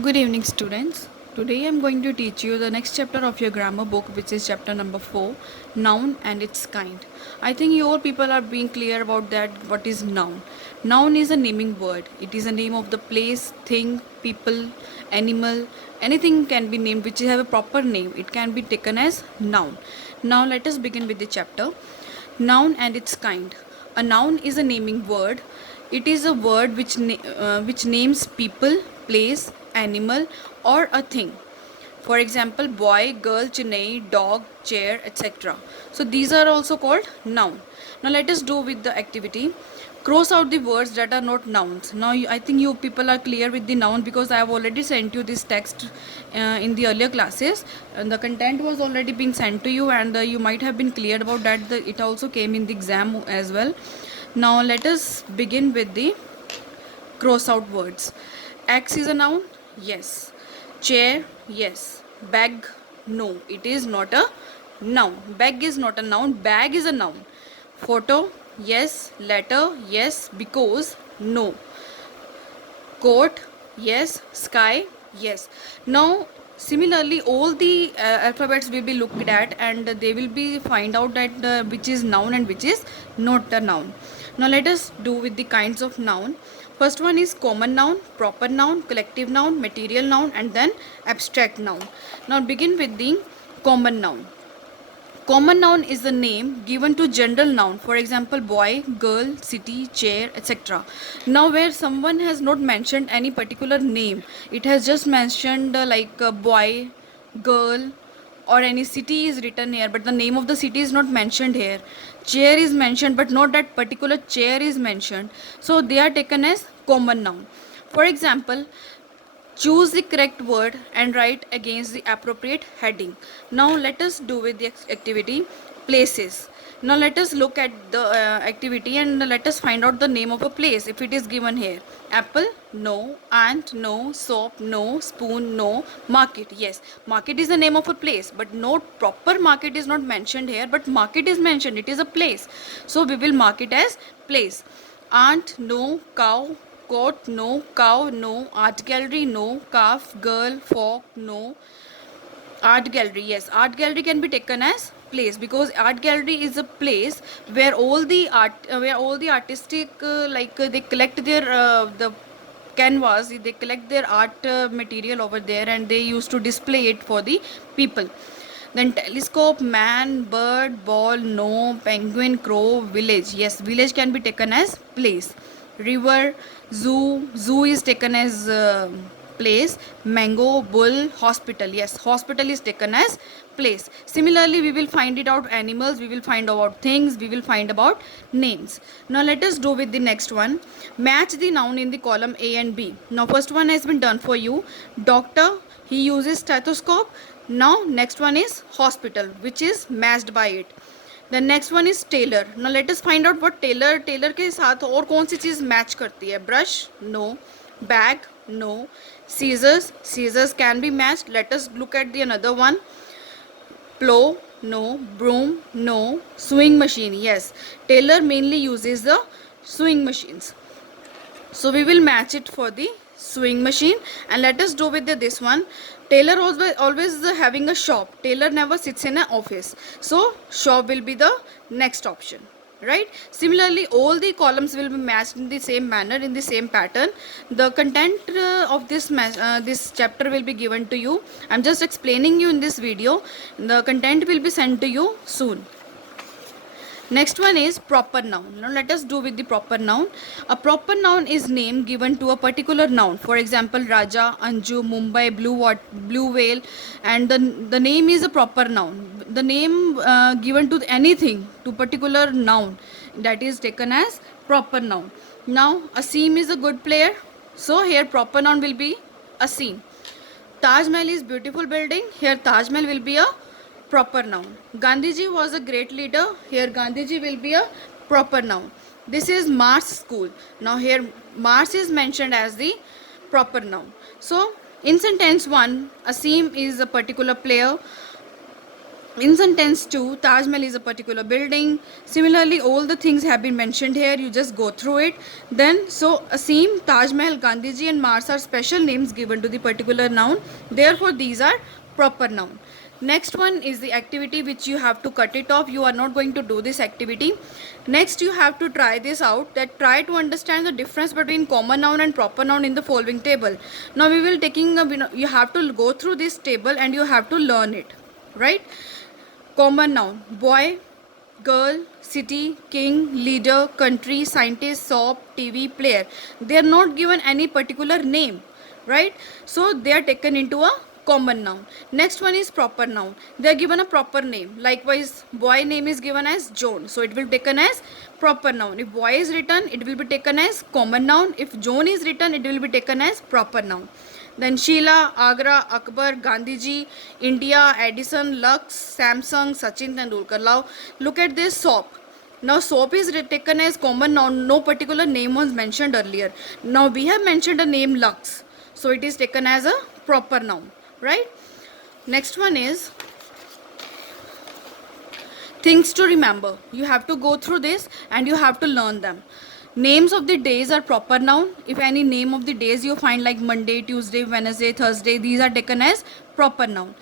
Good evening, students. Today I am going to teach you the next chapter of your grammar book, which is chapter number 4, Noun and its kind. I think you all people are being clear about that. What is noun? Noun is a naming word. It is a name of the place, thing, people, animal. Anything can be named which have a proper name. It can be taken as noun. Now let us begin with the chapter. Noun and its kind. A noun is a naming word. It is a word which names people, place, animal, or a thing. For example, boy, girl, Chennai, dog, chair, etc. So these are also called noun. Now let us do with the activity. Cross out the words that are not nouns. Now I think you people are clear with the noun because I have already sent you this text in the earlier classes, and the content was already being sent to you, and you might have been clear about that. It also came in the exam as well. Now let us begin with the cross out words. Axe is a noun? Yes. Chair? Yes. Bag? No. It is not a noun. Bag is not a noun. Bag is a noun. Photo? Yes. Letter? Yes. Because? No. Coat? Yes. Sky? Yes. Now similarly all the alphabets will be looked at, and they will be find out that which is noun and which is not a noun. Now let us do with the kinds of noun. First one is common noun, proper noun, collective noun, material noun, and then abstract noun. Now begin with the common noun. Common noun is the name given to general noun, for example, boy, girl, city, chair, etc. Now, where someone has not mentioned any particular name, it has just mentioned like boy, girl, or any city is written here, but the name of the city is not mentioned here. Chair is mentioned, but not that particular chair is mentioned. So, they are taken as common noun. For example, choose the correct word and write against the appropriate heading. Now let us do with the activity places. Now let us look at the activity and let us find out the name of a place if it is given here. Apple? No. Ant? No. Soap? No. Spoon? No. Market? Yes. Market is the name of a place, but no proper market is not mentioned here, but market is mentioned. It is a place. So we will mark it as place. Ant? No. Cow? Coat? No. Cow? No. Art gallery? No. Calf? Girl? Folk? No. Art gallery? Yes. Art gallery can be taken as place because art gallery is a place where all the artistic they collect their the canvas, they collect their art material over there, and they used to display it for the people. Then telescope, man, bird, ball, no. Penguin, crow, village. Yes, village can be taken as place. River, zoo is taken as place. Mango, bull, hospital. Yes, hospital is taken as place. Similarly, we will find it out animals, we will find about things, we will find about names. Now let us do with the next one. Match the noun in the column A and B. Now first one has been done for you. Doctor, he uses stethoscope. Now next one is hospital, which is matched by it. The next one is tailor. Now let us find out what tailor के साथ और कौन सी चीज़ match करती है. Brush? No. Bag? No. Scissors can be matched. Let us look at the another one. Plow? No. Broom? No. Sewing machine? Yes. Tailor mainly uses the sewing machines. So we will match it for the sewing machine, and let us do with this one. Tailor always having a shop. Tailor never sits in an office, so shop will be the next option, right? Similarly, all the columns will be matched in the same manner, in the same pattern. The content of this chapter will be given to you. I'm just explaining you in this video. The content will be sent to you soon. Next one is proper noun. Now let us do with the proper noun. A proper noun is name given to a particular noun. For example, Raja, Anju, Mumbai, Blue Whale, and the name is a proper noun. The name given to anything, to particular noun, that is taken as proper noun. Now Asim is a good player, so here proper noun will be Asim. Taj Mahal is beautiful building. Here Taj Mahal will be a proper noun. Gandhiji was a great leader. Here Gandhiji will be a proper noun. This is Mars school. Now here Mars is mentioned as the proper noun. So in sentence 1, Asim is a particular player. In sentence 2, Taj Mahal is a particular building. Similarly, all the things have been mentioned here. You just go through it. Then, so Asim, Taj Mahal, Gandhiji and Mars are special names given to the particular noun. Therefore, these are proper noun. Next one is the activity which you have to cut it off. You are not going to do this activity. Next, you have to try this out. That try to understand the difference between common noun and proper noun in the following table. Now, we will taking you have to go through this table and you have to learn it, right? Common noun: boy, girl, city, king, leader, country, scientist, shop, TV, player. They are not given any particular name, right? So they are taken into a common noun. Next one is proper noun. They are given a proper name. Likewise, boy name is given as John, so it will be taken as proper noun. If boy is written, it will be taken as common noun. If John is written, it will be taken as proper noun. Then Sheila, Agra, Akbar, Gandhiji, India, Edison, Lux, Samsung, Sachin Tendulkar. Now look at this soap. Now soap is taken as common noun. No particular name was mentioned earlier. Now we have mentioned a name Lux, so it is taken as a proper noun, right? Next one is things to remember. You have to go through this and you have to learn them. Names of the days are proper noun. If any name of the days you find like Monday, Tuesday, Wednesday, Thursday, these are taken as proper noun.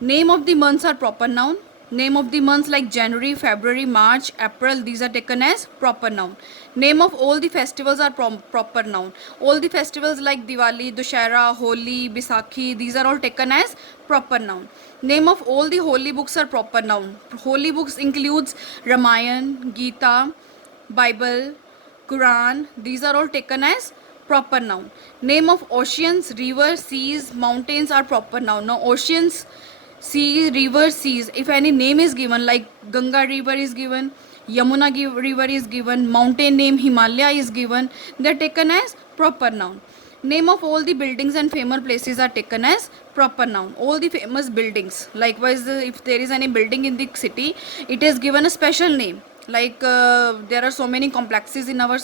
Name of the months are proper noun. Name of the months like January, February, March, April, these are taken as proper noun. Name of all the festivals are proper noun. All the festivals like Diwali, Dussehra, Holi, Bisakhi, these are all taken as proper noun. Name of all the holy books are proper noun. Holy books includes Ramayana, Gita, Bible, Quran, these are all taken as proper noun. Name of oceans, rivers, seas, mountains are proper noun. Now oceans, sea, river, seas, if any name is given like Ganga river is given, Yamuna river is given, mountain name Himalaya is given, they are taken as proper noun. Name of all the buildings and famous places are taken as proper noun. All the famous buildings. Likewise, if there is any building in the city, it is given a special name. Like there are so many complexes in our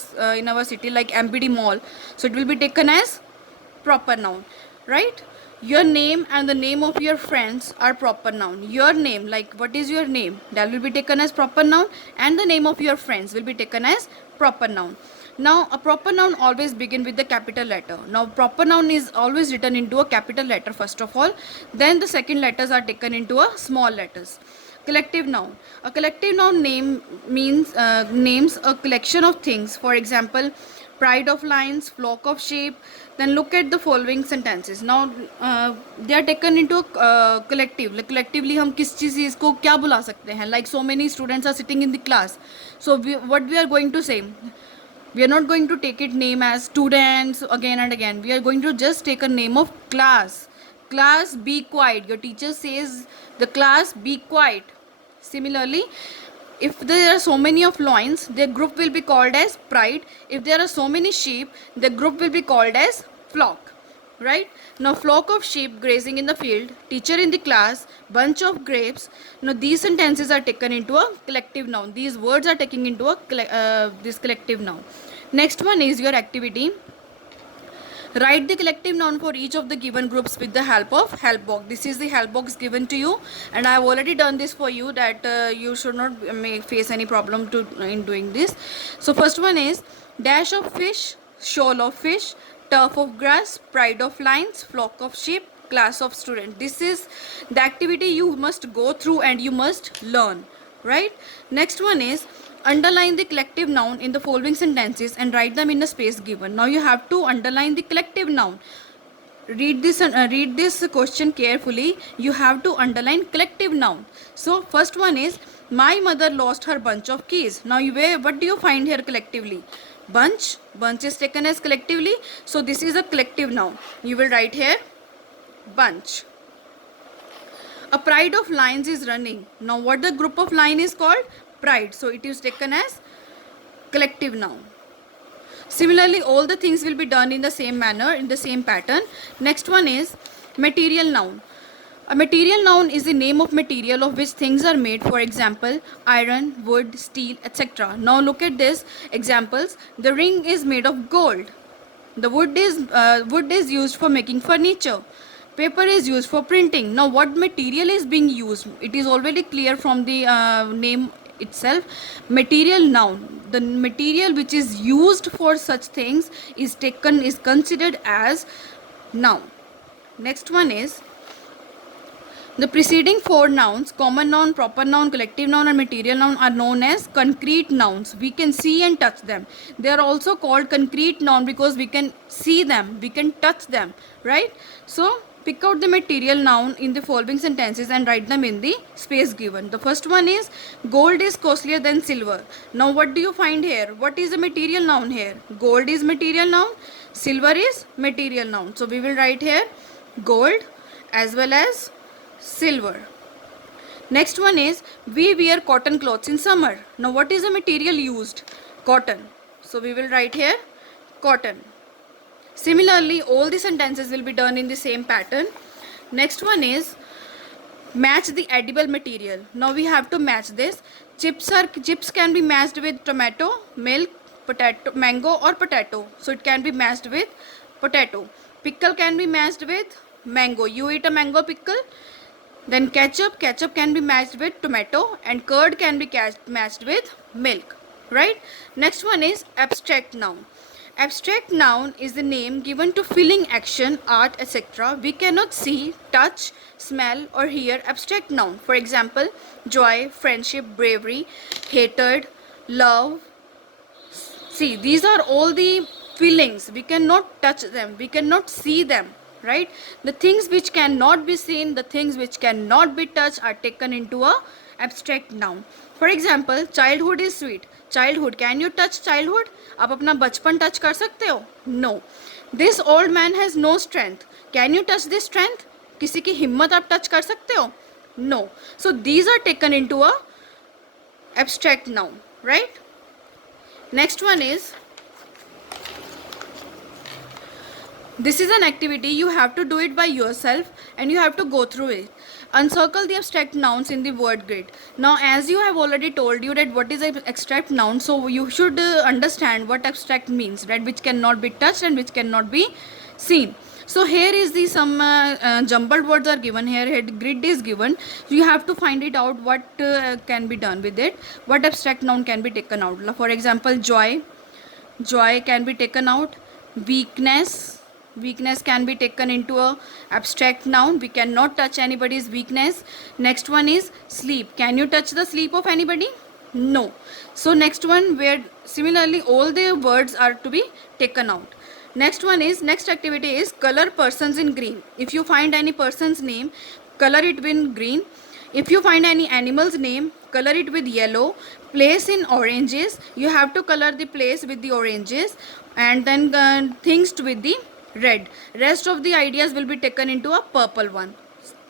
city, like MPD Mall. So it will be taken as proper noun, right? Your name and the name of your friends are proper noun. Your name, like what is your name, that will be taken as proper noun, and the name of your friends will be taken as proper noun. Now a proper noun always begin with the capital letter. Now proper noun is always written into a capital letter first of all, then the second letters are taken into a small letters. Collective noun. A collective noun name means names a collection of things. For example, pride of lions, flock of sheep. Then look at the following sentences. Now they are taken into a collective. Like collectively हम किस चीज़ को क्या बुला सकते हैं? Like so many students are sitting in the class. So what we are going to say? We are not going to take it name as students again and again. We are going to just take a name of class. Class, be quiet. Your teacher says the class, be quiet. Similarly, if there are so many of lions, their group will be called as pride. If there are so many sheep, the group will be called as flock, right? Now flock of sheep grazing in the field, teacher in the class, bunch of grapes. Now these sentences are taken into a collective noun. These words are taken into a this collective noun. Next one is your activity. Write the collective noun for each of the given groups with the help of help box. This is the help box given to you, and I have already done this for you, that you should not face any problem in doing this. So first one is dash of fish, shoal of fish, turf of grass, pride of lions, flock of sheep, class of students. This is the activity you must go through and you must learn, right? Next one is underline the collective noun in the following sentences and write them in the space given. Now you have to underline the collective noun. Read this question carefully. You have to underline collective noun. So first one is my mother lost her bunch of keys. Now what do you find here collectively? Bunch is taken as collectively, so this is a collective noun. You will write here bunch. A pride of lions is running. Now what the group of lion is called? Pride, so it is taken as collective noun. Similarly, all the things will be done in the same manner, in the same pattern. Next one is material noun. A material noun is the name of material of which things are made. For example, iron, wood, steel, etc. Now look at this examples. The ring is made of gold. The wood is used for making furniture. Paper is used for printing. Now what material is being used? It is already clear from the name itself. Material, noun. The material which is used for such things is considered as noun. Next one is the preceding four nouns, common noun, proper noun, collective noun and material noun, are known as concrete nouns. We can see and touch them. They are also called concrete noun because we can see them, we can touch them, right? So pick out the material noun in the following sentences and write them in the space given. The first one is gold is costlier than silver. Now what do you find here? What is the material noun here? Gold is material noun, silver is material noun. So we will write here gold as well as silver. Next one is we wear cotton clothes in summer. Now what is the material used? Cotton. So we will write here cotton. Similarly, all the sentences will be done in the same pattern. Next one is match the edible material. Now we have to match this. Chips can be matched with tomato, milk, potato, mango or potato. So it can be matched with potato. Pickle can be matched with mango. You eat a mango pickle. Then ketchup can be matched with tomato and curd can be matched with milk, right? Next one is abstract noun. Abstract noun is the name given to feeling, action, art, etc. We cannot see, touch, smell or hear abstract noun. For example, joy, friendship, bravery, hatred, love. See, these are all the feelings. We cannot touch them, we cannot see them. Right? The things which cannot be seen, the things which cannot be touched are taken into a abstract noun. For example, childhood is sweet. Childhood, can you touch childhood? आप अपना बचपन touch कर सकते हो? No. This old man has no strength. Can you touch this strength? किसी की हिम्मत आप touch कर सकते हो? No. So these are taken into a abstract noun, right? Next one is, this is an activity, you have to do it by yourself and you have to go through it. Encircle the abstract nouns in the word grid. Now as you have already told you that what is an abstract noun, so you should understand what abstract means, right? Which cannot be touched and which cannot be seen. So here is the some jumbled words are given here, grid is given. So you have to find it out what can be done with it, what abstract noun can be taken out. For example, joy can be taken out. Weakness can be taken into a abstract noun. We cannot touch anybody's weakness. Next one is sleep. Can you touch the sleep of anybody? No. So next one, where similarly all the words are to be taken out. Next one is, next activity is color persons in green. If you find any person's name, color it with green. If you find any animal's name, color it with yellow. Place in oranges, you have to color the place with the oranges, and then things with the red. Rest of the ideas will be taken into a purple one,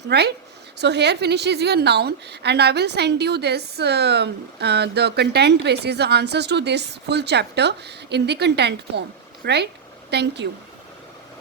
right? So here finishes your noun, and I will send you this the content basis, the answers to this full chapter in the content form, right? Thank you.